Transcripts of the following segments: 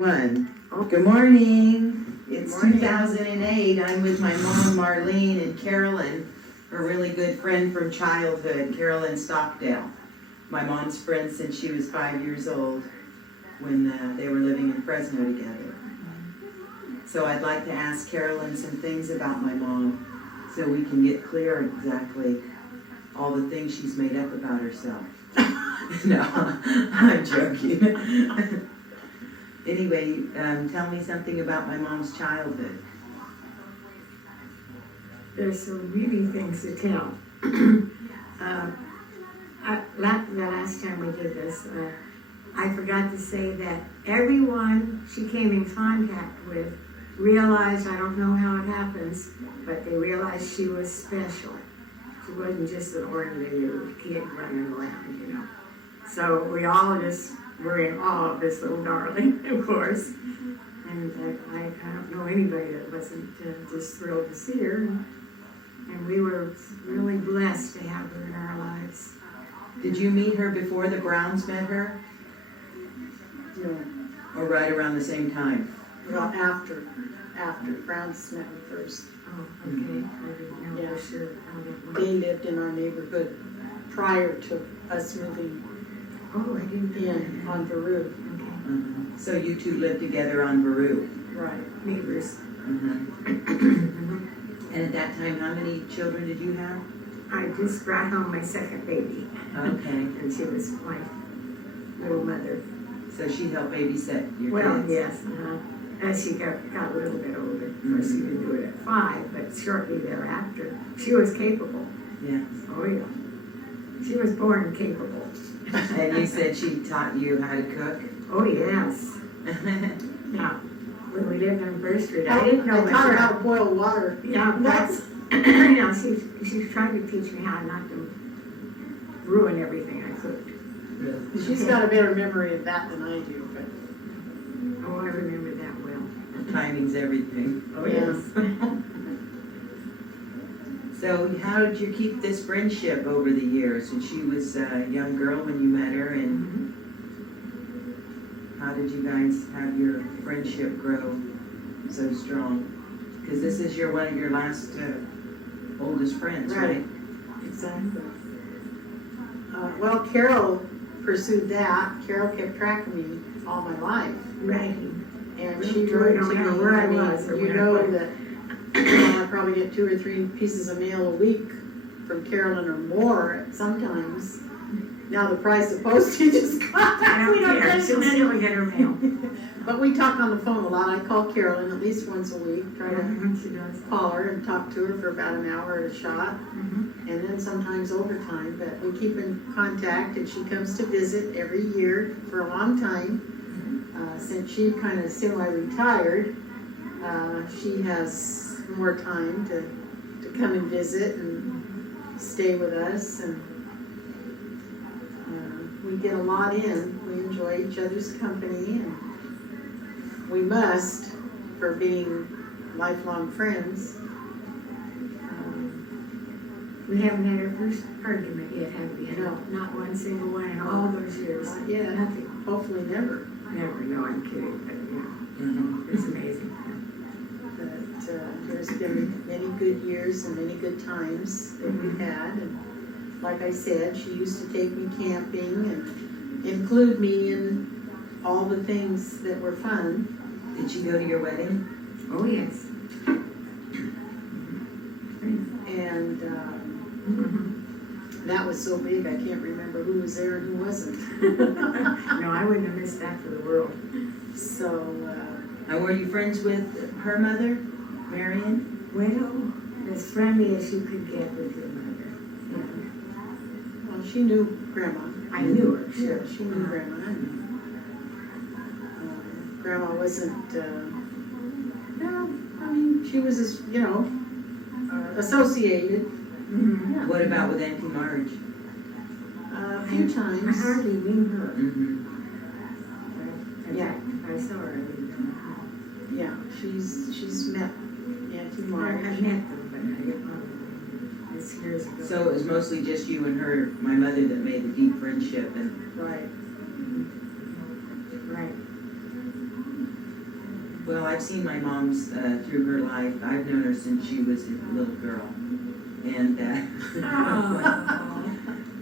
Good morning. It's Morning. 2008. I'm with my mom, Marlene, and Carolyn, a really good friend from childhood, Carolyn Stockdale. My mom's friend since she was 5 years old when they were living in Fresno together. So I'd like to ask Carolyn some things about my mom so we can get clear exactly all the things she's made up about herself. No, I'm joking. Anyway, tell me something about my mom's childhood. There's so many things to tell. The last time we did this, I forgot to say that everyone she came in contact with realized, I don't know how it happens, but they realized she was special. She wasn't just an ordinary kid running around, you know. So we all just were in awe of this little darling, of course. And I don't know anybody that wasn't just thrilled to see her. And we were really blessed to have her in our lives. Did you meet her before the Browns met her? No, Or right around the same time? well, after Browns met me first. Oh, okay. I didn't know Yeah. for sure how that They went. lived in our neighborhood prior to us moving Oh, I didn't know in that. on Baru. Okay. So you two lived together on Baru. Right. Neighbors. And at that time, how many children did you have? I just brought home my second baby. Okay. And she was my little mother. So she helped babysit your Well, kids? yes, as she got a little bit older. Of course, she didn't do it at 5, but shortly thereafter, she was capable. Yes. Oh, yeah. She was born capable. And you said she taught you how to cook? Oh, yes. Yeah. When we lived on First Street, I didn't know I taught her much. how to boil water. Yeah, that's, you know, she's trying to teach me how not to ruin everything I cooked. Really? She's got a better memory of that than I do, but Oh, I remember that well. Timing's everything. Oh, Yeah. yes. So how did you keep this friendship over the years? And she was a young girl when you met her, and how did you guys have your friendship grow so strong? Because this is one of your last oldest friends, right? exactly. Well, Carol pursued that. Carol kept track of me all my life. Right. And Really she enjoyed wrote no to matter me, where I I mean, was or you when I know went. that I probably get 2 or 3 pieces of mail a week from Carolyn or more sometimes. Now the price of postage is gone. I We don't don't care. get She'll it. still get her mail. But we talk on the phone a lot. I call Carolyn at least once a week, try to She does. call her and talk to her for about an hour at a shot. And then sometimes overtime, but we keep in contact, and she comes to visit every year for a long time. Since she kind of semi-retired, she has more time to come and visit and stay with us, and we get a lot in. We enjoy each other's company, and we must, for being lifelong friends. We haven't had our first argument yet, have we? No. Not one single one in all those years. Not yet. Nothing. Hopefully never. Never, no, I'm kidding, but Mhm. it's amazing. But there's been many good years and many good times that we've had. And like I said, she used to take me camping and include me in all the things that were fun. Did she go to your wedding? Oh, yes. And that was so big, I can't remember who was there and who wasn't. No, I wouldn't have missed that for the world. So, And were you friends with her mother, Marion? Well, as friendly as you could get with your mother. well, she knew Grandma. I knew her, Yeah, sure. she knew Grandma. And, Grandma wasn't, no, I mean, she was, associated Mhm. What about with Auntie Marge? a few I times. hardly knew her. Mm-hmm. Yeah. I saw her. I didn't know her. Yeah, she's met Auntie I Marge. met them, but I didn't know them. It's years ago. So it was mostly just you and her, my mother, that made the deep friendship, and Right. Right. Well, I've seen my mom's through her life. I've known her since she was a little girl. And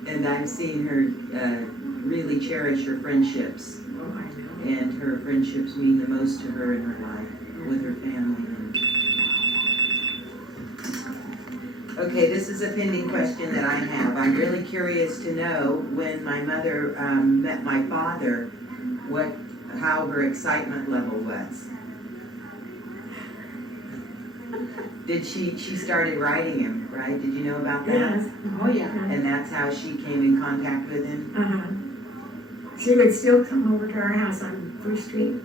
and I've seen her really cherish her friendships. Oh, I know. And her friendships mean the most to her in her life with her family. Okay, this is a pending question that I have. I'm really curious to know when my mother met my father, how her excitement level was. Did she started writing him, right? Did you know about that? Yes. Oh, yeah. And that's how she came in contact with him? She would still come over to our house on First Street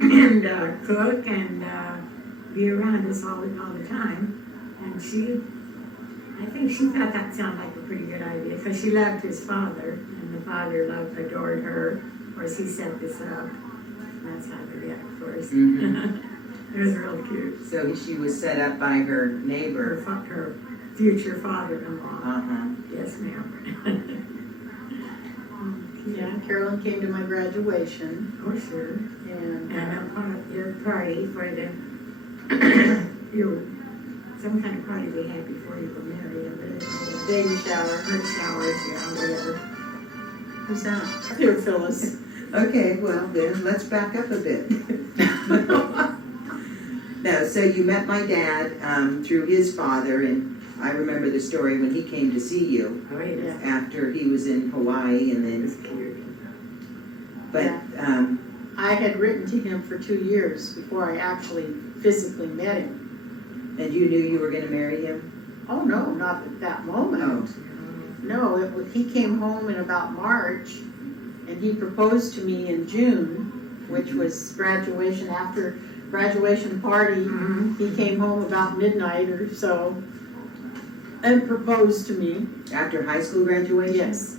and cook and be around us all the time. And I think she thought that sounded like a pretty good idea because she loved his father, and the father adored her. Of course, he set this up. That's how they did it, of course. Mhm. It was real cute. So she was set up by her neighbor. Her future father-in-law. Uh-huh. Yes, ma'am. Yeah, Carolyn came to my graduation, Oh, sure. and And your party for the, some kind of party they had before you were married, baby shower. her showers, yeah, whatever. Who's that? Dear Phyllis. Okay, well then, let's back up a bit. No, so you met my dad through his father, and I remember the story when he came to see you Oh, yeah. after he was in Hawaii, and It then, was cute. but, I had written to him for 2 years before I actually physically met him. and you knew you were gonna marry him? Oh, no, not at that moment. No, he came home in about March, and he proposed to me in June, which was graduation, after graduation party. Mhm. He came home about midnight or so and proposed to me. After high school graduation? Yes.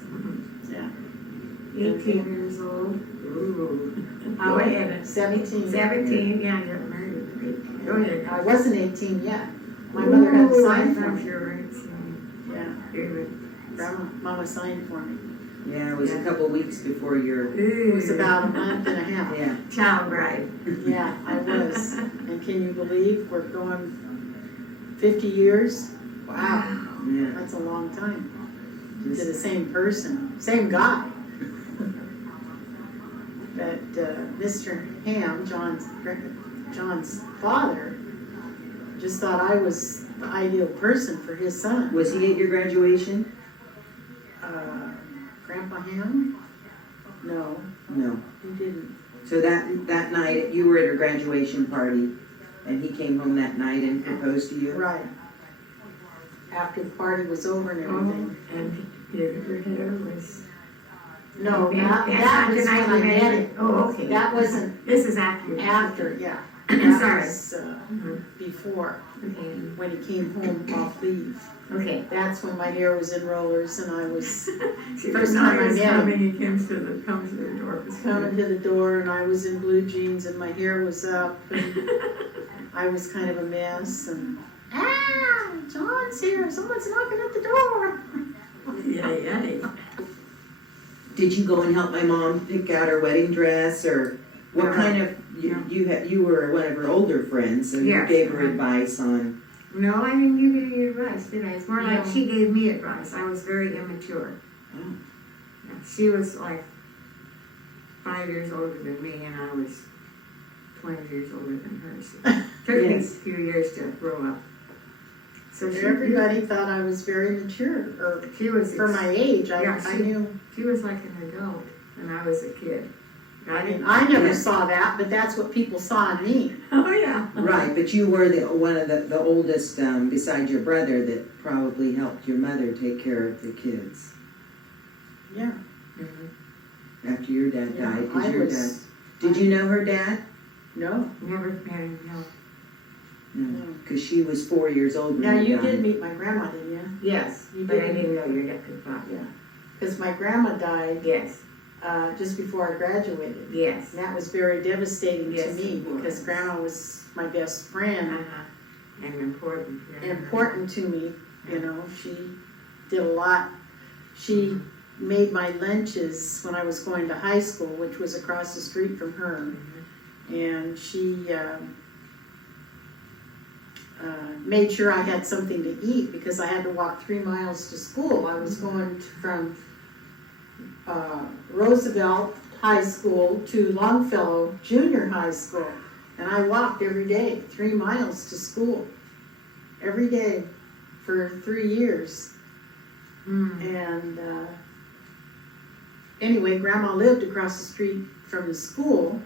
18 years old. Ooh. I Go was ahead. 17. 17, yeah, you're married at 18. Go ahead. I wasn't 18 yet. My mother had Ooh, signed I for thought me. you were 18. Yeah, Good. Mama signed for me. Yeah, it was a couple weeks before your, It was about a month and a half. yeah. Child bride. Yeah, I was. And can you believe we're going 50 years? Wow, Yeah, that's a long time. To the just, same person, same guy. But Mr. Ham, John's father, just thought I was the ideal person for his son. was he at your graduation? Grandpa Ham? No, No. he didn't. So that night, you were at her graduation party, and he came home that night and proposed to you? Right. After the party was over and Oh, everything. and your hair was. No, Yeah, that that's was the when night I you met met him. him. Oh, okay. That wasn't This is after. after, yeah. Sorry. That was Mhm. before, Okay. when he came home off leave. Okay. That's when my hair was in rollers and I was See, First the time I night was met him. coming, he comes to the door. It was coming to the door and I was in blue jeans and my hair was up and I was kind of a mess and, John's here, someone's knocking at the door. Yeah. Did you go and help my mom pick out her wedding dress, or what No. kind of, you were one of her older friends, so you Yes. gave her advice on, No, I didn't give you any advice, did I? It's more like No. she gave me advice. I was very immature. Oh. Yeah, she was like 5 years older than me, and I was 20 years older than her. So it took me a Yes. few years to grow up. So Everybody thought I was very mature, or she was for my age, Yeah, I knew. She was like an adult, and I was a kid. I never saw that, but that's what people saw in me. Oh yeah. right, but you were one of the oldest, besides your brother, that probably helped your mother take care of the kids Yeah. after your dad Yeah, died. I Your was- dad, did you know her dad? No. Never met him. No. No, because she was 4 years old when Now, he you died. did meet my grandma, didn't you? Yes, You but I didn't? didn't know your father. Yeah. Because my grandma died Yes. just before I graduated. Yes. And that was very devastating to Yes, me it was. because grandma was my best friend And important. and important to me. You know, she did a lot. She made my lunches when I was going to high school, which was across the street from her. And she made sure I had something to eat because I had to walk 3 miles to school. I was going from Roosevelt High School to Longfellow Junior High School. And I walked every day, 3 miles to school, every day for 3 years. And anyway, Grandma lived across the street from the school,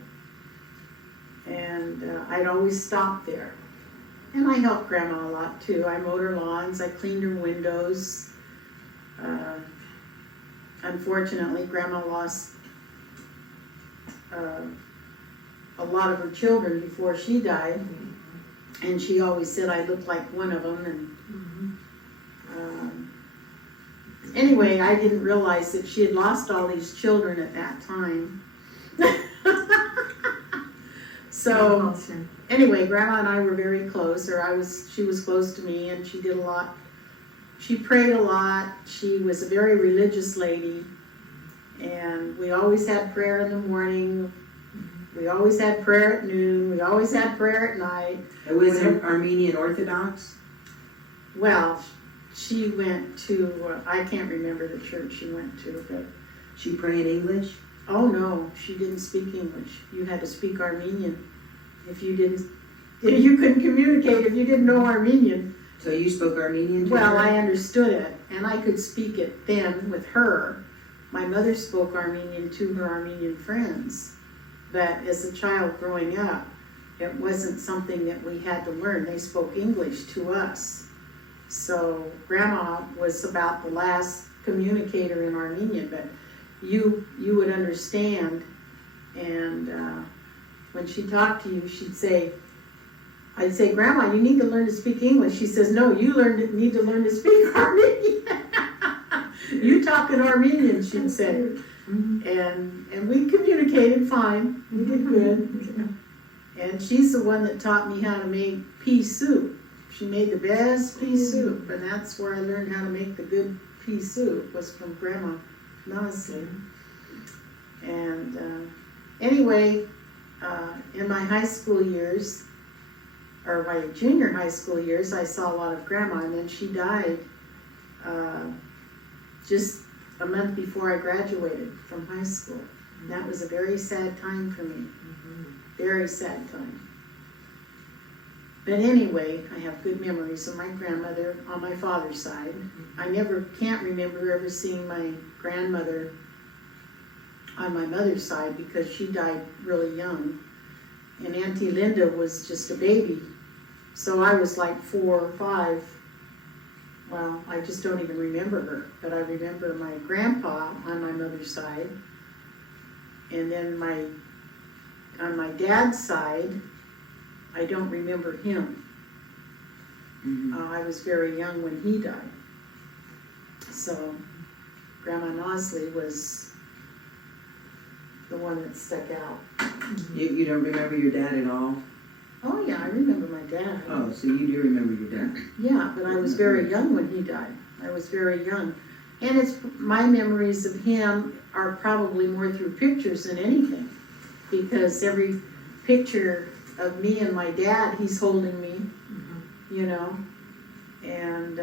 and I'd always stop there. And I helped Grandma a lot too. I mowed her lawns, I cleaned her windows. Unfortunately, Grandma lost a lot of her children before she died, and she always said I looked like one of them. And anyway, I didn't realize that she had lost all these children at that time. So anyway, Grandma and I were very close, or she was close to me, and she did a lot. She prayed a lot. She was a very religious lady, and we always had prayer in the morning. We always had prayer at noon. We always had prayer at night. It was Armenian Orthodox? Well, she went to, I can't remember the church she went to, but. She prayed in English? Oh no, she didn't speak English. You had to speak Armenian. If you couldn't communicate if you didn't know Armenian. So you spoke Armenian to Well, her? I understood it, and I could speak it then with her. My mother spoke Armenian to her Armenian friends, but as a child growing up, it wasn't something that we had to learn. They spoke English to us. So Grandma was about the last communicator in Armenian, but you would understand, and when she talked to you, I'd say, Grandma, you need to learn to speak English. She says, no, you need to learn to speak Armenian. You talk in Armenian, she'd say. And we communicated fine. We did good. And she's the one that taught me how to make pea soup. She made the best pea soup, and that's where I learned how to make the good pea soup, was from Grandma Nosley. And anyway, in my high school years, or my junior high school years, I saw a lot of Grandma, and then she died just a month before I graduated from high school. And that was a very sad time for me. Very sad time. But anyway, I have good memories of my grandmother on my father's side. I can't remember ever seeing my grandmother on my mother's side because she died really young. And Auntie Linda was just a baby. So I was like 4 or 5. Well, I just don't even remember her. But I remember my grandpa on my mother's side. And then on my dad's side, I don't remember him. I was very young when he died. So Grandma Nosley was the one that stuck out. You don't remember your dad at all? Oh yeah, I remember my dad. Oh, so you do remember your dad? Yeah, but I was very young when he died. I was very young. And my memories of him are probably more through pictures than anything. Because every picture of me and my dad, he's holding me, you know. And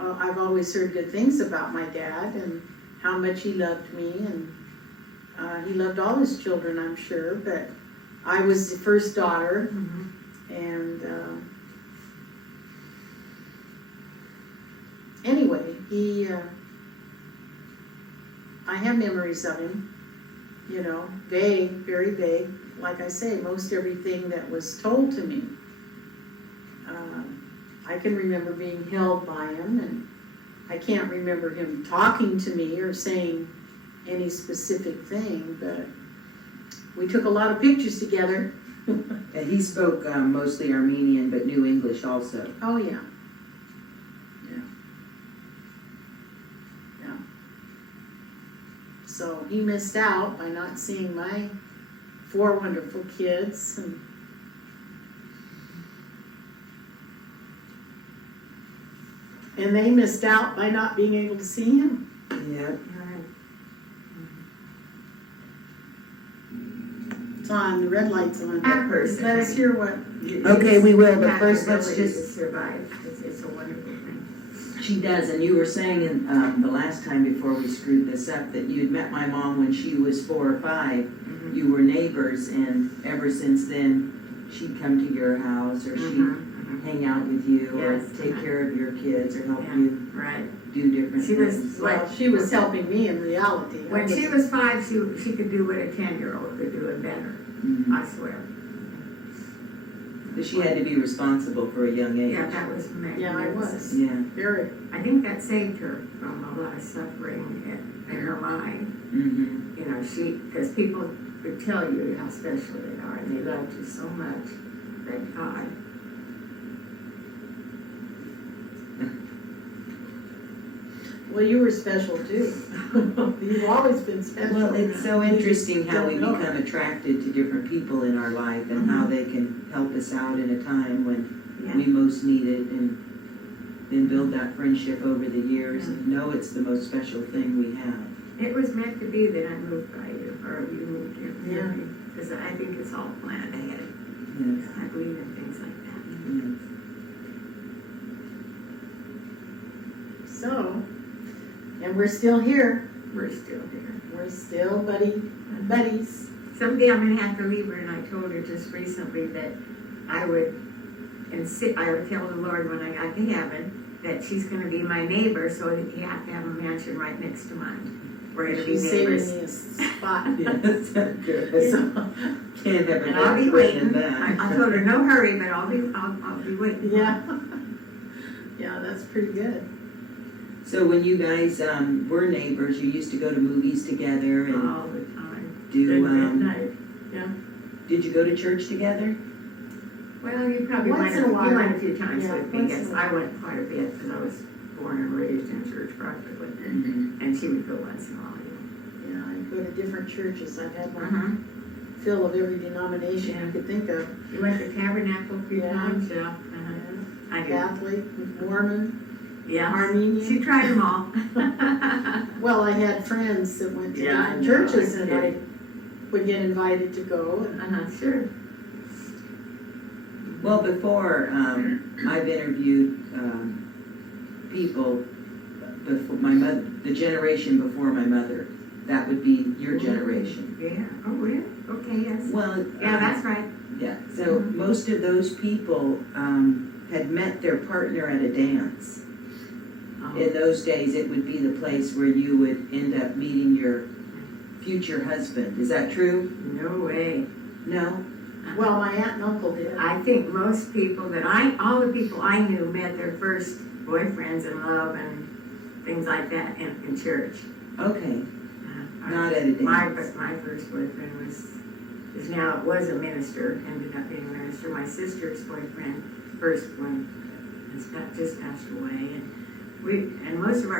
I've always heard good things about my dad and how much he loved me. And he loved all his children, I'm sure. But I was the first daughter. And anyway, I have memories of him, you know, vague, very vague. Like I say, most everything that was told to me. I can remember being held by him, and I can't remember him talking to me or saying any specific thing, but we took a lot of pictures together. And he spoke mostly Armenian, but knew English also. Oh, yeah. Yeah. So he missed out by not seeing my 4 wonderful kids. And they missed out by not being able to see him. Yeah. It's on, the red light's on. At first. Let us hear what, Okay, we will, but Have first the let's ability just, to survive. It's a wonderful thing. she does, and you were saying in, the last time before we screwed this up, that you'd met my mom when she was 4 or 5. Mhm. You were neighbors, and ever since then, she'd come to your house, or she'd hang out with you, or Yes. take care of your kids, or help Yeah. you Right. do different She was things. well, she was helping me in reality. When she was 5, she could do what a 10-year-old could do and better. Mhm. I swear. But she had to be responsible for a young age. Yeah, that was magnificent. Yeah, I was. Yeah. Very, I think that saved her from a lot of suffering in her mind. Mm-hmm. You know, because people would tell you how special they are, and they loved you so much. Thank God. well, you were special too. You've always been special. Well, it's so interesting how we Don't know. become attracted to different people in our life and how they can help us out in a time when Yeah. we most need it, and then build that friendship over the years and know it's the most special thing we have. It was meant to be that I moved by you, or you moved here. Yeah. Because I think it's all planned ahead. Yes, I believe in things like that. yes. So, and we're still here. We're still here. We're still buddies. Someday I'm gonna have to leave her, and I told her just recently that I would tell the Lord when I got to heaven that she's gonna be my neighbor, so he have to have a mansion right next to mine. We're gonna be She's saving neighbors. me a spot. Yes, good. So, Can't have a And I'll be better friend waiting. than that. I told her, no hurry, but I'll be waiting. yeah. Yeah, that's pretty good. So when you guys were neighbors, you used to go to movies together and All the time. do, Good midnight. did you go to church together? Well, you probably Once went, in a while. you went a few times Yeah, with me, once yes, in a I went quite a bit, because I was born and raised in church practically, Mm-hmm. and she would go once in a while. Yeah, I go to different churches. I've had my Uh-huh. fill of every denomination you could think of. You went to Tabernacle a few Yeah. times, yeah. I did. Catholic, Mormon, Yeah. Armenian. She tried them all. Well, I had friends that went to Yeah, I different know, churches, I and did. I would get invited to go. And Sure. Well, before, I've interviewed, people, before the generation before my mother, that would be your generation. Yeah, oh, really? Okay, yes. Well, Yeah, that's right. yeah, so most of those people, had met their partner at a dance. Oh. In those days, it would be the place where you would end up meeting your future husband. Is that true? No way. No? well, my aunt and uncle did. I think most people all the people I knew met their first boyfriends in love and things like that in church. Okay, Uh, not at a My dance. first boyfriend was a minister, ended up being a minister. My sister's boyfriend, first one, just passed away. And most of the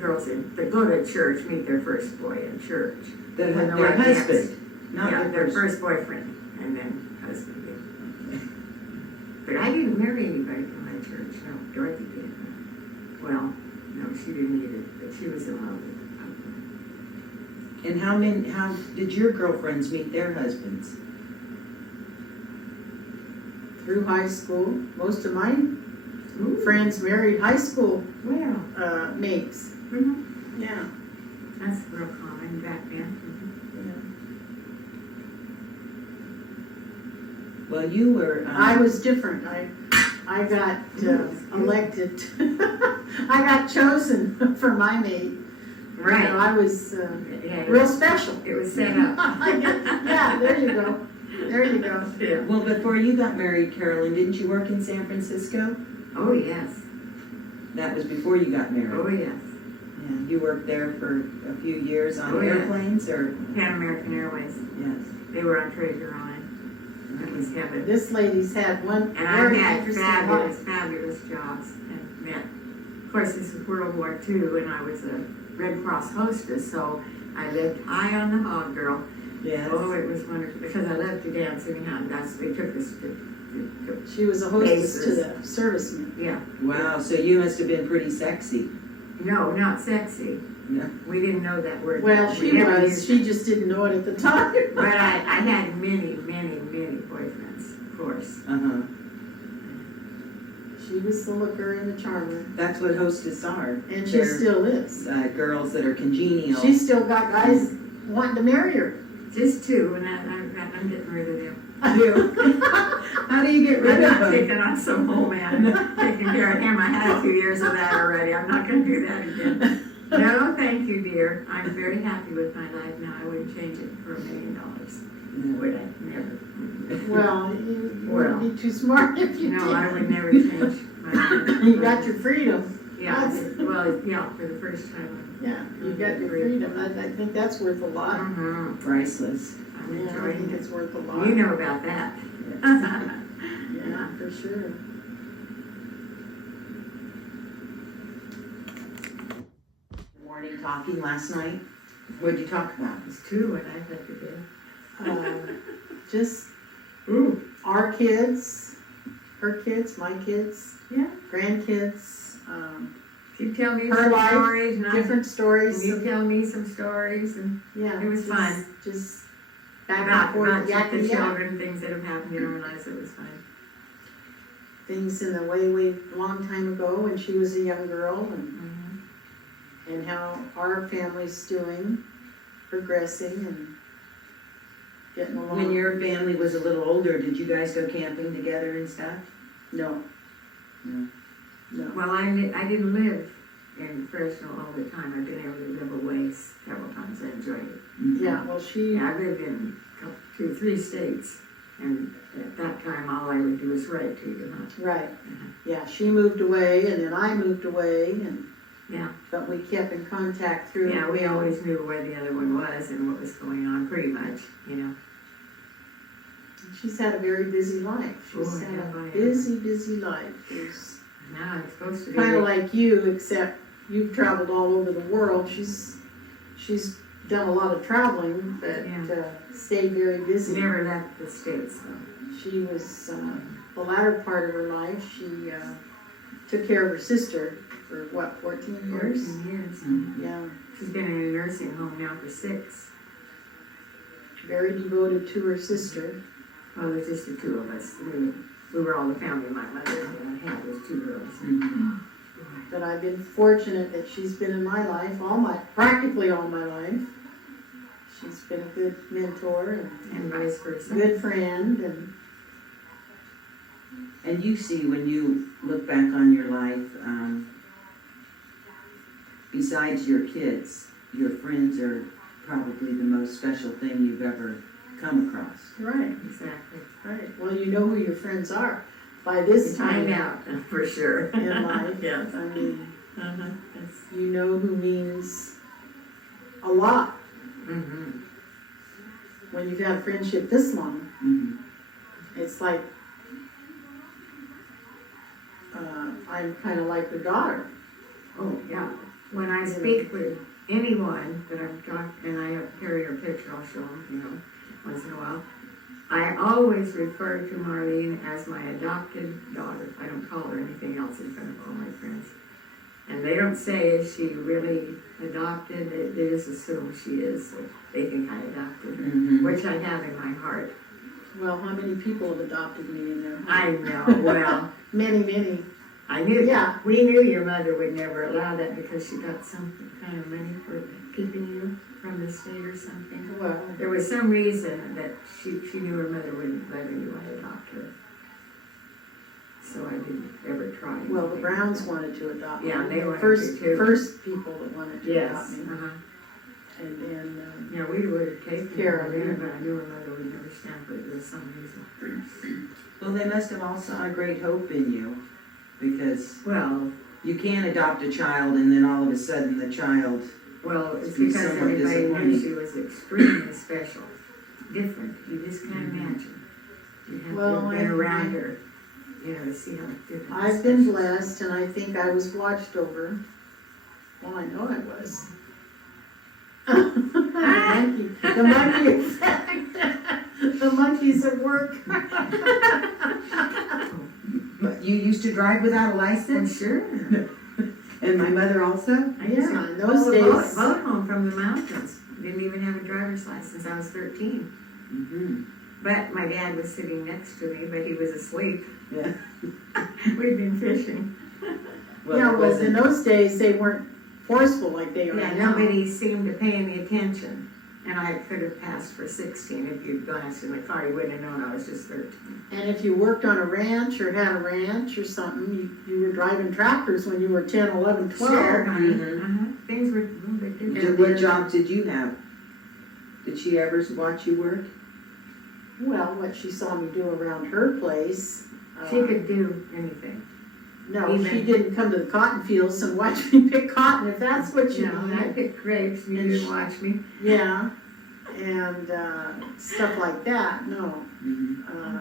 girls that go to church meet their first boy in church. Their When they're like husband, not Yeah, their their first. first boyfriend, and then husband. Yeah. But I didn't marry anybody from my church. No, Dorothy did. Well, no, she didn't need it, but she was in love with And how did your girlfriends meet their husbands? Through high school, most of my Ooh. friends married high school Well, mates. Yeah. that's real common back then. Well, you were, I was different. I got elected. I got chosen for my mate. You know, Right. I was Yeah, real special. it was set up. Yeah, there you go. There you go. Yeah. well, before you got married, Carolyn, didn't you work in San Francisco? Oh, yes. That was before you got married. Oh, yes. Yeah, you worked there for a few years on Oh, yeah. airplanes, or? Pan American Airways. Yes. They were on Treasure Island. It was heaven. This lady's had one And I very had interesting fabulous, life. fabulous jobs and met. Of course, this is World War II, and I was a Red Cross hostess, so I lived high on the hog, girl. Yes. Oh, it was wonderful, because I loved to dance anyhow, and they took us to She was a hostess to Bases. the servicemen. yeah. Wow, so you must have been pretty sexy. No, not sexy. No. We didn't know that word. Well, We she never was, used she it. just didn't know it at the time. But I had many, many, many boyfriends, of course. Uh-huh. She was the looker and the charmer, That's what hostess are. and she They're, still is. girls that are congenial. She's still got guys wanting to marry her. Just two, and I'm getting rid of them. How do you get rid of I'm them? taking on some old man, taking care of him. I had a few years of that already. I'm not gonna do that again. No, thank you, dear. I'm very happy with my life now. I wouldn't change it for $1 million. Would I? Never. Well, you Well. would be too smart if you No, I did. would never change my life. You got your freedom. Yeah, well, yeah, for the first time. Yeah, you got your freedom. I think that's worth a lot. Mm-hmm. Priceless. I'm Yeah, I enjoying think it. it's worth a lot. You know about that. Yeah, for sure. Morning talking last night. What'd you talk about? It's two, and I think it is. Just Ooh, our kids, her kids, my kids, yeah. grandkids, You tell me Her some life, stories, and different stories. you tell me some stories, and Yeah, it was just- fun. Just back about and forth, the yak and yak. children, things that have happened in our lives. It was fun. Things in the way long time ago when she was a young girl, Mm-hmm. and how our family's doing, progressing and getting along. When your family was a little older, did you guys go camping together and stuff? No. No. No. Well, I didn't live in Fresno all the time. I've been able to live away several times. I enjoyed it. Yeah, well, she, Yeah, I lived in 2 or 3 states, and at that time, all I would do was write to you, huh? right, yeah, she moved away and then I moved away and, Yeah. but we kept in contact through. Yeah, we always knew where the other one was and what was going on, pretty much, you know. She's had a very busy life. She's Boy, had have I a ever. busy life. She's Now it's supposed to be. kind of like you, except you've traveled all over the world. She's done a lot of traveling, but Yeah. stayed very busy. Never left the states, though. She was, the latter part of her life, she took care of her sister for what, 14 years? 14 years. Yeah, She's been in a nursing home now for 6. very devoted to her sister. Well, there's just the 2 of us. We were all the family. My mother and I had those 2 girls. Mhm. But I've been fortunate that she's been in my life, practically all my life. She's been a good mentor And vice versa. and good friend, and And you see, when you look back on your life, besides your kids, your friends are probably the most special thing you've ever come across. right, Exactly. right. Well, you know who your friends are by this Find time out, for sure. in life. Yes. I mean, Uh-huh. you know who means a lot Mm-hmm. when you've had a friendship this long. Mhm. It's like, I'm kind of like her daughter. Oh, yeah. When I speak with anyone that I've talked, and I carry her picture, I'll show them, you know, once in a while, I always refer to Marlene as my adopted daughter. I don't call her anything else in front of all my friends. And they don't say, is she really adopted? They just assume she is, so they think I adopted her, Mhm. which I have in my heart. Well, how many people have adopted me in their home? I know, well, Many, many. I knew, Yeah. we knew your mother would never allow that because she got some kind of money for keeping you from the state or something. Well, There was some reason that she knew her mother wouldn't let anyone adopt her. So I didn't ever try. well, the anything Browns like that. wanted to adopt me. Yeah, they wanted First, to too. first people that wanted to adopt Yes, me. And then, yeah, we would have taken Carolyn. her, but I knew her mother would never stand for it. There was some reason. Well, they must have all saw a great hope in you, because Well, you can't adopt a child and then all of a sudden the child, it's Be because somewhat everybody knew disappointing. she was extremely special, different. You just can't imagine. You have Well, to have been I- around her, you know, to see how different. and I've been special. blessed, and I think I was watched over. Well, I know I was. The monkey effect. The monkeys at work. but you used to drive without a Well, license? sure. And And my mother also? I used to Yeah, in those boat days. home from the mountains. Didn't even have a driver's license. I was 13. Mm-hmm. But my dad was sitting next to me, but he was asleep. Yeah. We'd been fishing. Well, Yeah, it well, in wasn't, those days, they weren't forceful like they are Yeah, now. nobody seemed to pay any attention. And I could have passed for 16 if you'd glanced in the car. You wouldn't have known I was just 13. And if you worked on a ranch or had a ranch or something, you were driving tractors when you were 10, 11, 12. Sure, honey. Mhm. Things were a little bit different. what job did you have? Did she ever watch you work? Well, what she saw me do around her place. She could do anything. No, even- she didn't come to the cotton fields and watch me pick cotton, if that's what you You know, and I mean. picked grapes and you And didn't watch me. Yeah, and stuff like that, no. Mm-hmm.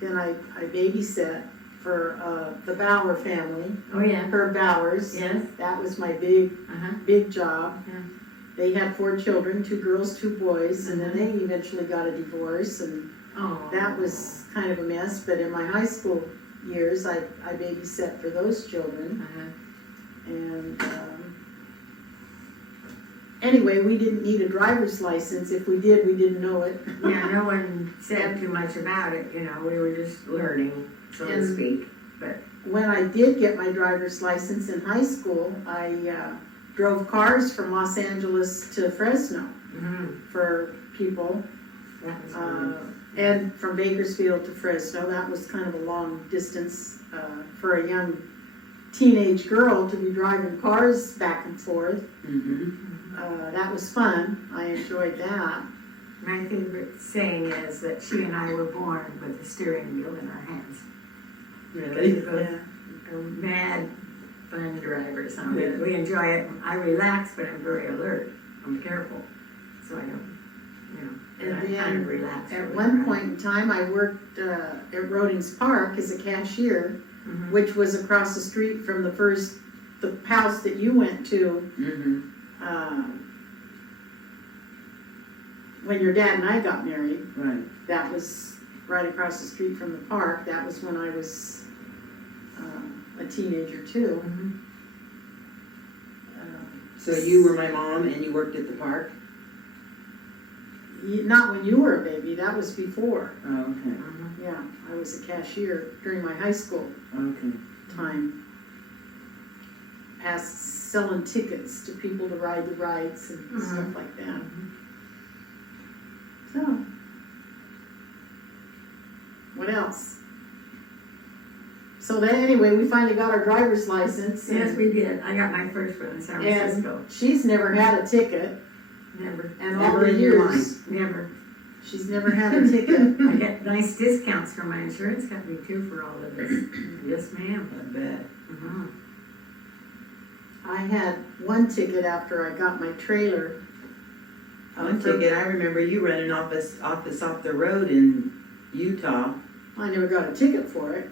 Then I babysat for the Bauer family, Oh, yeah. her Bowers. Yes. That was my Uh-huh. big job. Yeah. They had 4 children, 2 girls, 2 boys, and then they eventually got a divorce, and Oh. that was kind of a mess. But in my high school years, I babysat for those children. Uh-huh. And anyway, we didn't need a driver's license. If we did, we didn't know it. Yeah, no one said too much about it, you know, we were just learning, so to And- speak. But When I did get my driver's license in high school, I drove cars from Los Angeles to Fresno for people. that was fun. And from Bakersfield to Fresno. That was kind of a long distance for a young teenage girl to be driving cars back and forth. Mm-hmm. That was fun. I enjoyed that. My favorite saying is that she and I were born with the steering wheel in our hands. Really? We both are mad, fun drivers. We enjoy it. I relax, but I'm very alert. I'm careful, so I don't, you know. And I kind then of relax. at when one I point in time, I worked at Rodings Park as a cashier, drive. Mhm. which was across the street from the house that you went to Mm-hmm. when your dad and I got married. Right. That was right across the street from the park. That was when I was a teenager too. Mhm. So you were my mom and you worked at the park? Not when you were a baby, that was before. Oh, okay. Mhm. Yeah, I was a cashier during my high school Okay. time. Selling tickets to people to ride the rides and stuff like that. So, what else? So then anyway, we finally got our driver's license. Yes, we did. I got my first one in San Francisco. She's never had a ticket, Never, and all Never the in your years, never. she's never had a ticket. I get nice discounts from my insurance company too for all of this. Yes, ma'am. I bet. Mhm. I had one ticket after I got my trailer. One for- ticket, I remember you running off the road in Utah. I never got a ticket for it.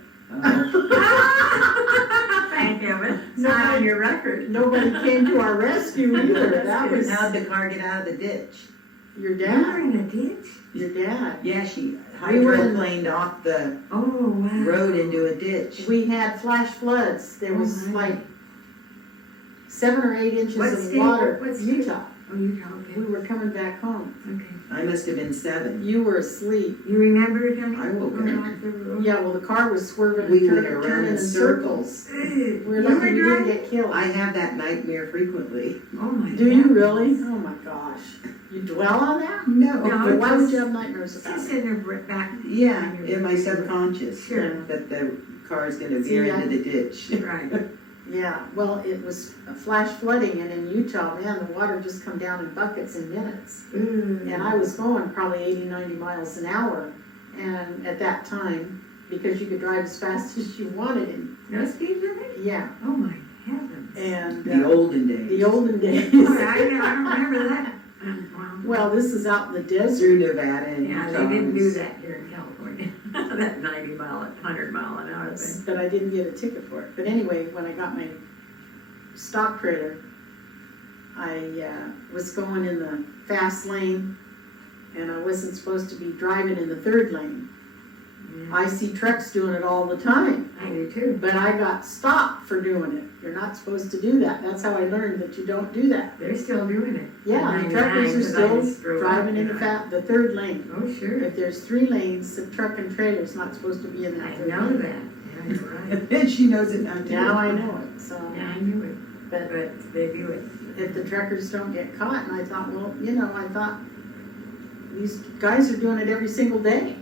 Thank heaven. Not on your record. Nobody came to our rescue either. That was How'd the car get out of the ditch? your You were dad. in a ditch? Your dad. Yeah, she We were in- hydroplaned off the Oh, wow. road into a ditch. We had flash floods. There was Oh, my. like 7 or 8 inches What of state? water. What state? Utah. Oh, Utah, We okay. were coming back home. Okay. I must have been 7. You were asleep. You remember it, honey? I woke Going up. off the road? Yeah, well, the car was swerving We and went around turning in in circles. circles. Ew. We're You lucky were we didn't driving? get killed. I have that nightmare frequently. Oh, my God. Do you really? Oh my gosh. You dwell on that? No. No. But why would you have nightmares about She's it? in her back. Yeah, in my subconscious. Sure. That the car's gonna See, veer I- into the ditch. Right. Yeah, well, it was a flash flooding, and in Utah, man, the water just come down in buckets in minutes. And I was going probably 80, 90 miles an hour, and at that time, because you could drive as fast as you wanted, and No speed limit? yeah, Oh, my heavens. and The olden days. the olden days. Oh, I don't remember that. Wow. Well, this is out in the desert. Through Nevada and Yeah, Utah. they didn't do that here in California. That 90 mile, 100 mile an hour thing. But I didn't get a ticket for it. But anyway, when I got my stock trailer, I was going in the fast lane, and I wasn't supposed to be driving in the 3rd lane. I see trucks doing it all the time, I do too. but I got stopped for doing it. You're not supposed to do that. That's how I learned that you don't do that. They're still doing it. Yeah, the truckers are still driving in the third lane. Oh, sure. If there's 3 lanes, the truck and trailer's not supposed to be in I that third know lane. that. Yeah, you're right. And she knows it now too. Now I know it, so. Yeah, I knew it, But but they do it. if the truckers don't get caught, and I thought, well, I thought, these guys are doing it every single day,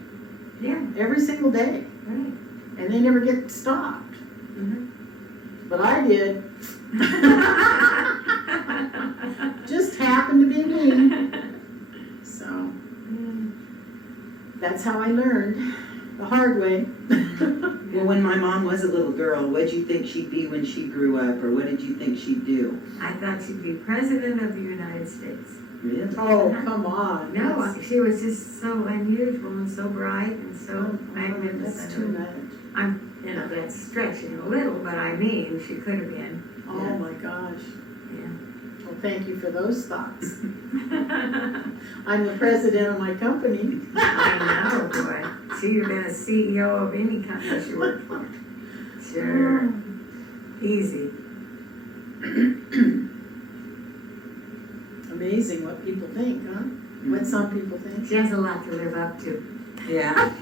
Yeah, every single day, right. and they never get stopped. Mhm. But I did. Just happened to be me. So, that's how I learned, the hard way. Well, when my mom was a little girl, what'd you think she'd be when she grew up, or what did you think she'd do? I thought she'd be president of the United States. Really? Oh, come on. No, she was just so unusual and so bright and so That's magnificent. too much. That's stretching a little, but I mean, she could have been. Oh, my gosh. Yeah. Well, thank you for those thoughts. I'm the president of my company. I know, boy. She'd have been a CEO of any company she worked for. Sure. Easy. Amazing what people think, huh? What some people think. She has a lot to live up to. Yeah.